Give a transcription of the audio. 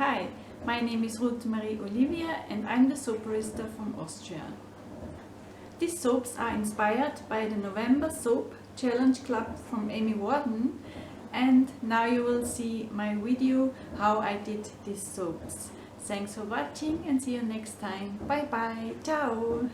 Hi, my name is Ruth Olivia and I'm the Soaparista from Austria. These soaps are inspired by the November Soap Challenge Club from Amy Warden, and now you will see my video how I did these soaps. Thanks for watching and see you next time. Bye bye. Ciao.